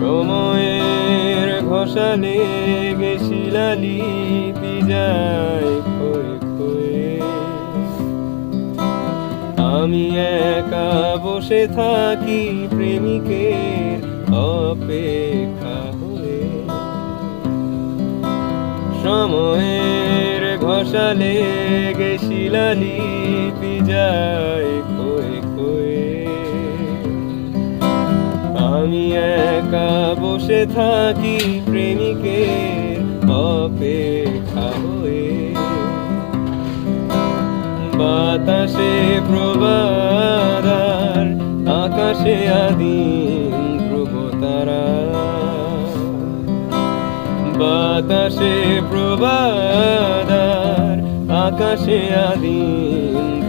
সময়ের ঘষালে শিলালিপি যায় ক্ষয়ে ক্ষয়ে। আমি একা বসে থাকি প্রেমিকের অপেক্ষা হয়ে। সময়ের ঘষালে শিলালিপি যায় ক্ষয়ে ক্ষয়ে। আমি একা বসে থাকি প্রেমিকের অপেক্ষা হয়ে। বাতাসে প্রবাদার আকাশে আদিম ধ্রুব তারা। বাতাসে প্রবাদার আকাশে আদিম